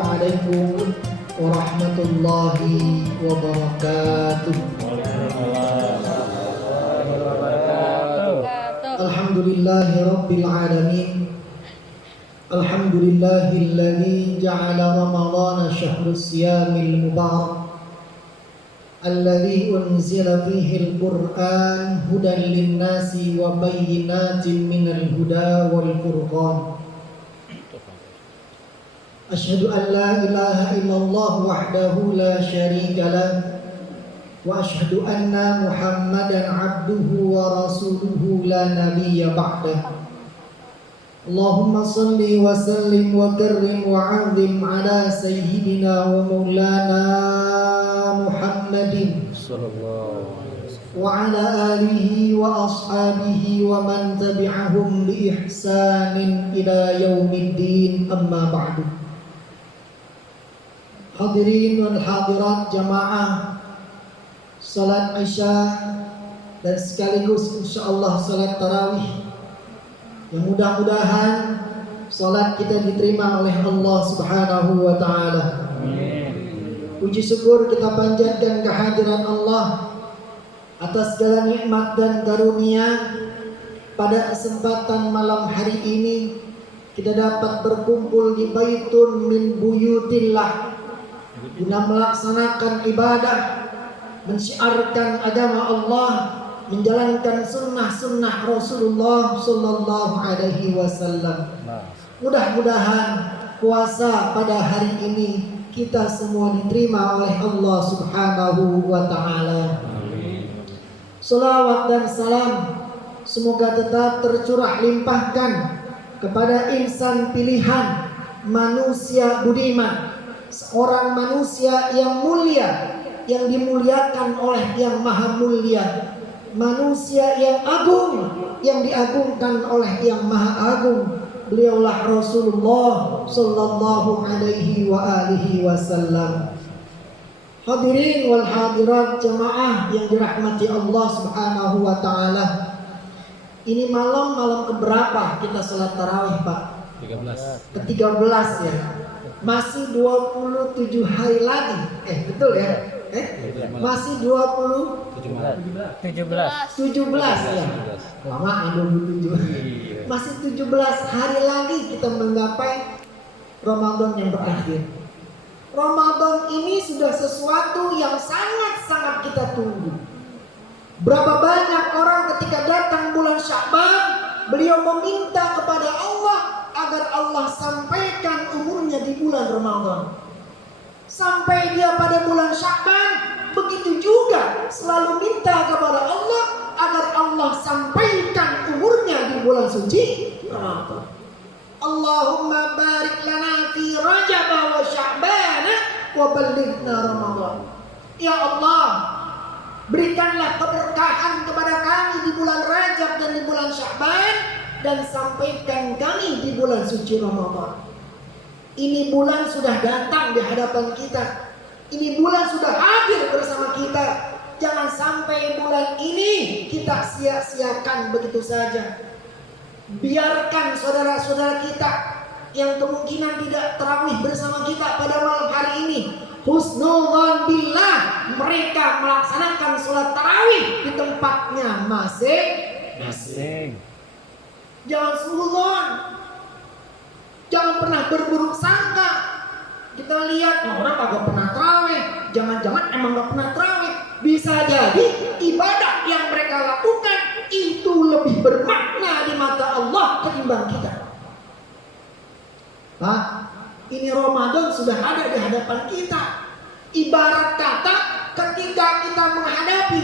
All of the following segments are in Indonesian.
Assalamualaikum warahmatullahi wabarakatuh. Alhamdulillahi rabbil alamin. Alhamdulillahilladzi ja'ala ramadhana syahrus siyamil mubarak alladzi unzila fihi al-Qur'an hudan lin-nasi wa bayyinatin minal huda wal furqan. Asyhadu an la ilaha illallah wahdahu la syarika lah wa asyhadu anna Muhammadan abduhu wa rasuluhu la nabiyya ba'dah. Allahumma salli wa sallim wa karrim wa 'azzim ala sayyidina wa maulana Muhammadin wa ala alihi wa ashabihi wa man tabi'ahum bi ihsanin ila yaumiddin, amma ba'du. Hadirin wal hadirat jamaah salat Isya dan sekaligus insyaallah salat tarawih, yang mudah-mudahan salat kita diterima oleh Allah Subhanahu wa taala. Puji syukur kita panjatkan kehadiran Allah atas segala nikmat dan karunia. Pada kesempatan malam hari ini kita dapat berkumpul di baitun min buyutillah guna melaksanakan ibadah, mensyiarkan agama Allah, menjalankan sunnah-sunnah Rasulullah Sallallahu Alaihi Wasallam. Mudah-mudahan puasa pada hari ini kita semua diterima oleh Allah Subhanahu wa Ta'ala. Salawat dan salam semoga tetap tercurah limpahkan kepada insan pilihan, manusia budiman, seorang manusia yang mulia, yang dimuliakan oleh yang maha mulia, manusia yang agung, yang diagungkan oleh yang maha agung. Beliaulah Rasulullah Sallallahu Alaihi wa alihi Wasallam. Hadirin wal hadirat jamaah yang dirahmati Allah Subhanahu wa Ta'ala. Ini malam keberapa kita salat tarawih, Pak? 13. Ke-13 ya. Masih 27 hari lagi. Betul ya? Masih 17 ya. Lama 27. Masih 17 hari lagi kita menggapai Ramadan yang berakhir. Ramadan ini sudah sesuatu yang sangat-sangat kita tunggu. Berapa banyak orang ketika datang bulan Sya'ban, beliau meminta kepada Allah agar Allah sampaikan umurnya di bulan Ramadan. Sampai dia pada bulan Sya'ban, begitu juga selalu minta kepada Allah agar Allah sampaikan umurnya di bulan suci Ramadan. Allahumma barik lana fi Rajab wa Sya'ban wa ballighna Ramadan. Ya Allah, berikanlah keberkahan kepada kami di bulan Rajab dan di bulan Sya'ban, dan sampaikan kami di bulan suci Ramadan. Ini bulan sudah datang di hadapan kita. Ini bulan sudah hadir bersama kita. Jangan sampai bulan ini kita sia-siakan begitu saja. Biarkan saudara-saudara kita yang kemungkinan tidak tarawih bersama kita pada malam hari ini, husnudzon billah, mereka melaksanakan sholat tarawih di tempatnya masing-masing. Jangan suudzon, jangan pernah berburuk sangka. Kita lihat orang kagak pernah tarawih, jangan-jangan emang gak pernah tarawih. Bisa jadi ibadah yang mereka lakukan itu lebih bermakna di mata Allah ketimbang kita. Pak, ini Ramadan sudah ada di hadapan kita. Ibarat kata ketika kita menghadapi,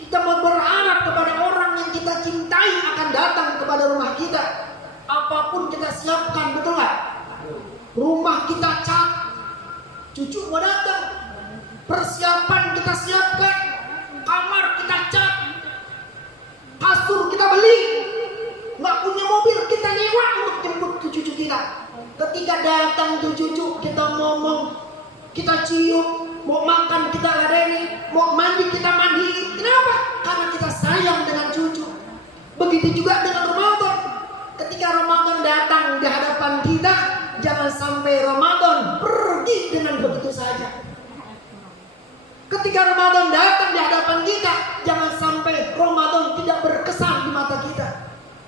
kita berharap kepada orang yang kita cintai akan datang kepada rumah kita. Apapun kita siapkan, betul nggak? Rumah kita cat, cucu mau datang. Persiapan kita siapkan, kamar kita cat, kasur kita beli, nggak punya mobil kita nyewa untuk jemput cucu kita. Ketika datang cucu kita ngomong, kita cium, mau makan kita ladeni, mau mandi kita mandiin. Kenapa? Karena kita sayang dengan cucu. Begitu juga dengan Ramadan. Ketika Ramadan datang di hadapan kita, jangan sampai Ramadan pergi dengan begitu saja. Ketika Ramadan datang di hadapan kita, jangan sampai Ramadan tidak berkesan di mata kita.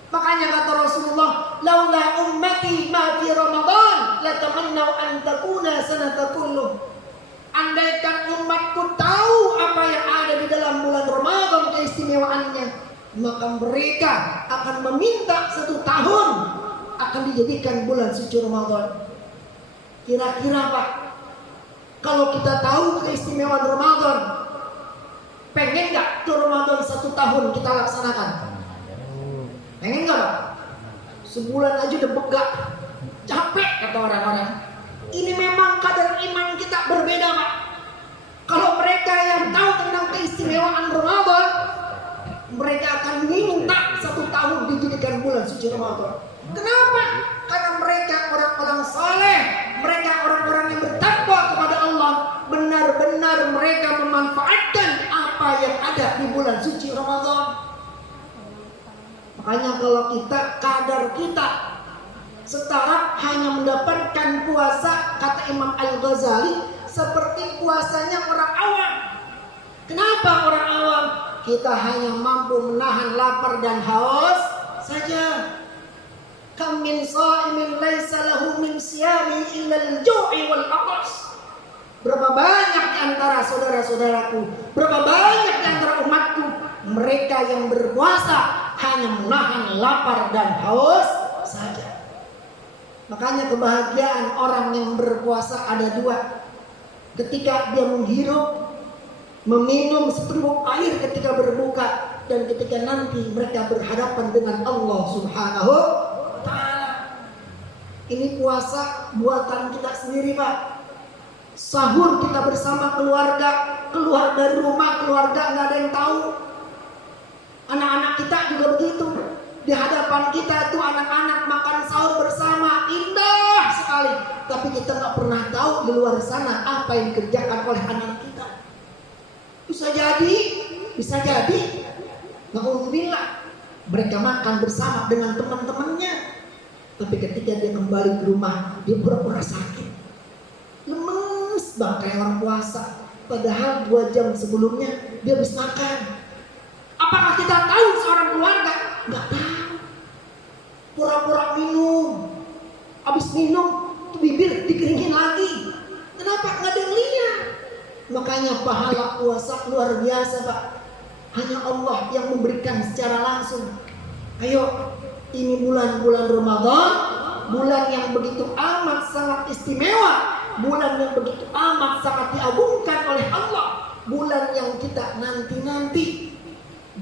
Makanya kata Rasulullah, laula ummati ma fi Ramadan la tamannau an takuna sanata kulluh. Andaikan umatku tahu apa yang ada di dalam bulan Ramadan keistimewaannya, maka mereka akan meminta 1 tahun akan dijadikan bulan suci Ramadan. Kira-kira Pak, kalau kita tahu keistimewaan Ramadan, pengen gak tuh Ramadan 1 tahun kita laksanakan? Pengen gak Pak? Sebulan aja udah begak, capek kata orang-orang. Ini memang kadar iman kita berbeda Pak. Kalau mereka yang tahu tentang keistimewaan Ramadan, mereka akan minta 1 tahun dijadikan bulan suci Ramadan. Kenapa? Karena mereka orang-orang saleh, mereka orang-orang yang bertakwa kepada Allah, benar-benar mereka memanfaatkan apa yang ada di bulan suci Ramadan. Makanya kalau kita kadar kita setara hanya mendapatkan puasa, kata Imam Al-Ghazali, seperti puasanya orang awam. Kenapa orang awam? Kita hanya mampu menahan lapar dan haus saja. Kam min sha'imin laisa lahu min siyami illa al-ju'i wal 'atash. Berapa banyak di antara saudara-saudaraku, berapa banyak di antara umatku, mereka yang berpuasa hanya menahan lapar dan haus saja. Makanya kebahagiaan orang yang berpuasa ada 2. Ketika dia menghirup, meminum seteguk air ketika berbuka, dan ketika nanti mereka berhadapan dengan Allah Subhanahu wa Ta'ala. Ini puasa buatan kita sendiri Pak. Sahur kita bersama keluarga, keluar dari rumah keluarga nggak ada yang tahu. Anak-anak kita juga begitu. Di hadapan kita tuh anak-anak makan sahur bersama, indah sekali. Tapi kita nggak pernah tahu di luar sana apa yang dikerjakan oleh anak kita. Bisa jadi, alhamdulillah mereka makan bersama dengan teman-temannya. Tapi ketika dia kembali ke rumah, dia pura-pura sakit, lemes banget kayak orang puasa. Padahal 2 jam sebelumnya dia habis makan. Apakah kita tahu seorang keluarga? Nggak tahu. Pura-pura minum, habis minum bibir dikeringin lagi. Kenapa? Nggak ada yang lihat. Makanya pahala puasa luar biasa Pak. Hanya Allah yang memberikan secara langsung. Ayo, ini bulan-bulan Ramadan, bulan yang begitu amat sangat istimewa, bulan yang begitu amat sangat diagungkan oleh Allah, bulan yang kita nanti-nanti.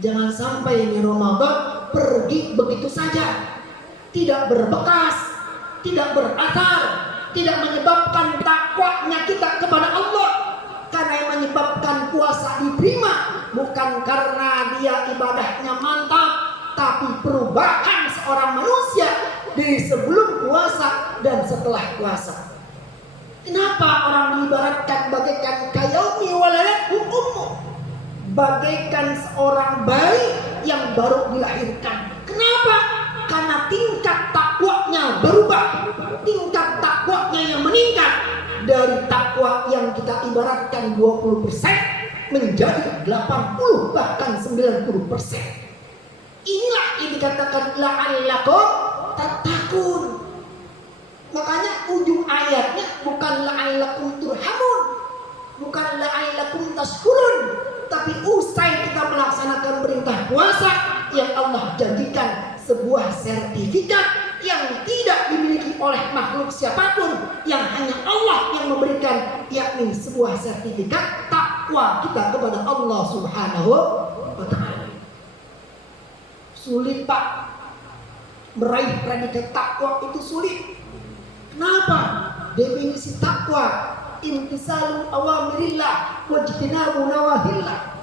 Jangan sampai ini Ramadan pergi begitu saja, tidak berbekas, tidak berakar, tidak menyebabkan takwanya kita kepada Allah. Karena yang menyebabkan puasa diterima bukan karena dia ibadahnya mantap, tapi perubahan seorang manusia dari sebelum puasa dan setelah puasa. Kenapa orang diibaratkan bagaikan kayaumi walayat ummu, bagaikan seorang bayi yang baru dilahirkan. Kenapa? Karena tingkat takwanya berubah, tingkat takwanya yang meningkat. Dari takwa yang kita ibaratkan 20% menjadi 80 bahkan 90%. Inilah yang dikatakan la'allakum tattaqun. Makanya ujung ayatnya bukan la'allakum turhamun, bukan la'allakum tashkurun, tapi usai kita melaksanakan perintah puasa yang Allah janjikan sebuah sertifikat yang tidak dimiliki oleh makhluk siapapun, yang hanya Allah yang memberikan, yakni sebuah sertifikat takwa kita kepada Allah Subhanahu wa Ta'ala. Sulit Pak, meraih predikat takwa itu sulit. Kenapa? Definisi takwa imtisalul awamirillah wajtinabu nawahillah.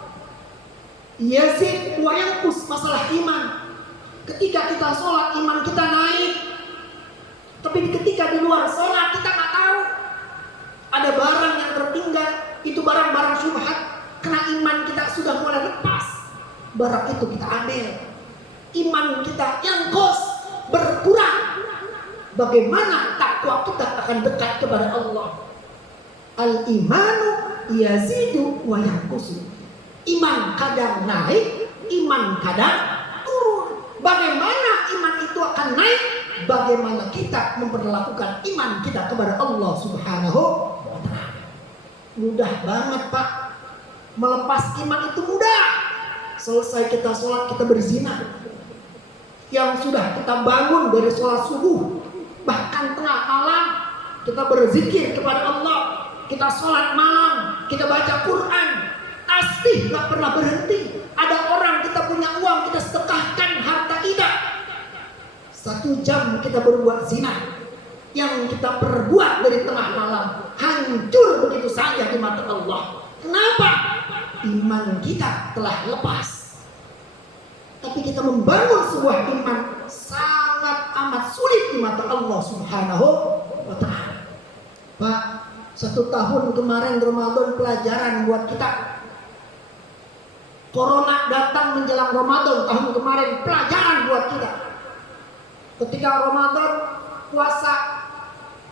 Yazid wa yanqus, masalah iman. Ketika kita sholat iman kita naik, tapi ketika di luar sholat kita nggak tahu ada barang yang tertinggal, itu barang-barang syubhat. Karena iman kita sudah mulai lepas, barang itu kita ambil. Iman kita yang kos berkurang. Bagaimana tak bertakwa kita akan dekat kepada Allah. Al-imanu yazidu wa yanqusu. Iman kadang naik, iman kadang turun. Bagaimana iman itu akan naik? Bagaimana kita memperlakukan iman kita kepada Allah Subhanahu wa ta'ala. Mudah banget Pak. Melepas iman itu mudah. Selesai kita sholat, kita berzina. Yang sudah kita bangun dari sholat subuh, bahkan tengah malam kita berzikir kepada Allah, kita sholat malam, kita baca Quran, tasbih gak pernah berhenti. Ada orang kita punya uang, kita sedekahkan harta kita. 1 jam kita berbuat zina, yang kita perbuat dari tengah malam hancur begitu saja di mata Allah. Kenapa? Iman kita telah lepas. Tapi kita membangun sebuah iman sangat amat sulit di mata Allah Subhanahu wa ta'ala. Pak, 1 tahun kemarin Ramadan pelajaran buat kita. Corona datang menjelang Ramadan tahun kemarin, pelajaran buat kita. Ketika Ramadan puasa,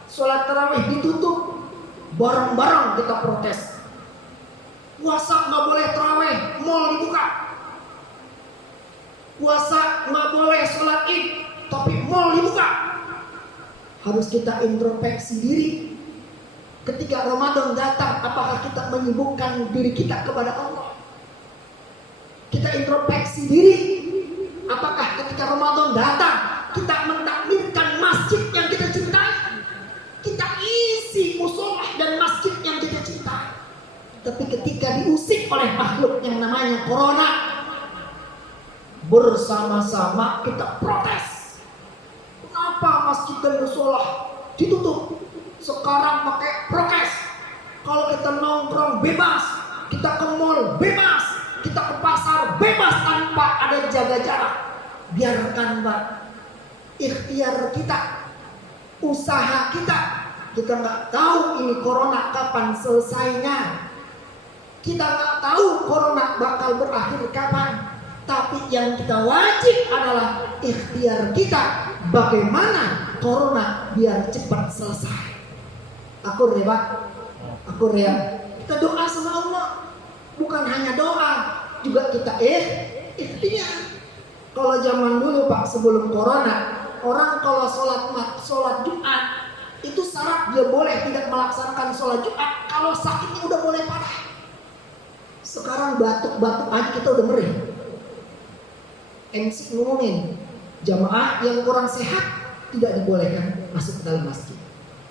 sholat tarawih ditutup, bareng-bareng kita protes. Puasa nggak boleh tarawih, mall dibuka. Puasa nggak boleh sholat id, tapi mall dibuka. Harus kita introspeksi diri. Ketika Ramadan datang, apakah kita menyibukkan diri kita kepada Allah? Kita introspeksi diri. Apakah ketika Ramadan datang, kita mentakmirkan masjid yang kita cintai? Kita isi musolah dan masjid yang kita cintai. Tapi ketika diusik oleh makhluk yang namanya corona, bersama-sama kita protes. Kenapa masjid dan musolah ditutup? Sekarang pakai prokes. Kalau kita nongkrong bebas, kita ke mall bebas, kita ke pasar bebas tanpa ada jaga jarak. Biarkan Pak, ikhtiar kita, usaha kita. Kita nggak tahu ini corona kapan selesainya. Kita nggak tahu corona bakal berakhir kapan. Tapi yang kita wajib adalah ikhtiar kita. Bagaimana corona biar cepat selesai. Aku Pak, aku kita doa sama Allah. Bukan hanya doa, juga kita ikhtiar. Kalau zaman dulu Pak, sebelum corona, orang kalau sholat Jumat itu syarat dia boleh tidak melaksanakan sholat Jumat kalau sakitnya udah mulai parah. Sekarang batuk-batuk aja kita udah merih. MC ngomongin jamaah yang kurang sehat tidak dibolehkan masuk ke dalam masjid.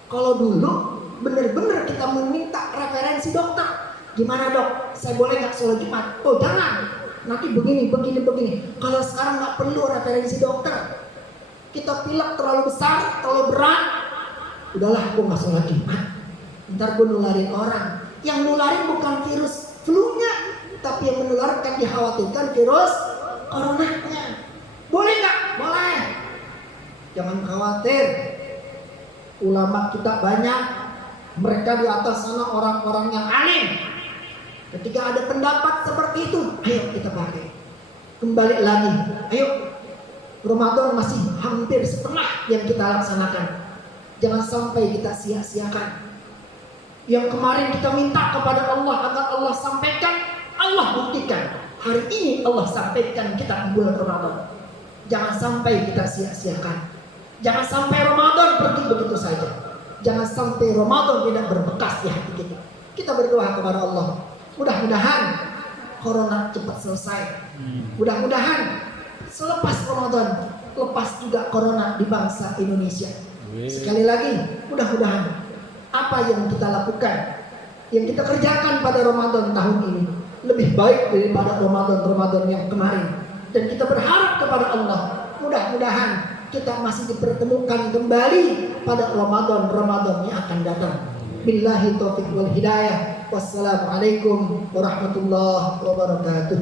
Kalau dulu benar-benar kita meminta referensi dokter. Gimana dok? Saya boleh nggak sholat Jumat? Oh jangan. Nanti begini. Kalau sekarang nggak perlu referensi dokter. Kita pilek terlalu besar, terlalu berat. Udahlah, aku nggak sholat Jumat. Ntar gue nularin orang. Yang nularin bukan virus flu-nya, tapi yang menularkan dikhawatirkan virus coronanya. Boleh nggak? Boleh. Jangan khawatir. Ulama kita banyak. Mereka di atas sana orang-orang yang alim. Ketika ada pendapat seperti itu, ayo kita pakai. Kembali lagi. Ayo. Ramadan masih hampir setengah yang kita laksanakan. Jangan sampai kita sia-siakan. Yang kemarin kita minta kepada Allah agar Allah sampaikan, Allah buktikan. Hari ini Allah sampaikan kita di bulan Ramadan. Jangan sampai kita sia-siakan. Jangan sampai Ramadan pergi begitu saja. Jangan sampai Ramadan tidak berbekas di hati kita. Kita berdoa kepada Allah. Mudah-mudahan corona cepat selesai. Mudah-mudahan selepas Ramadan lepas juga corona di bangsa Indonesia. Sekali lagi, mudah-mudahan apa yang kita lakukan, yang kita kerjakan pada Ramadan tahun ini lebih baik daripada Ramadan yang kemarin. Dan kita berharap kepada Allah, mudah-mudahan kita masih dipertemukan kembali pada Ramadan yang akan datang. Billahi taufiq wal hidayah. Wassalamualaikum warahmatullahi wabarakatuh.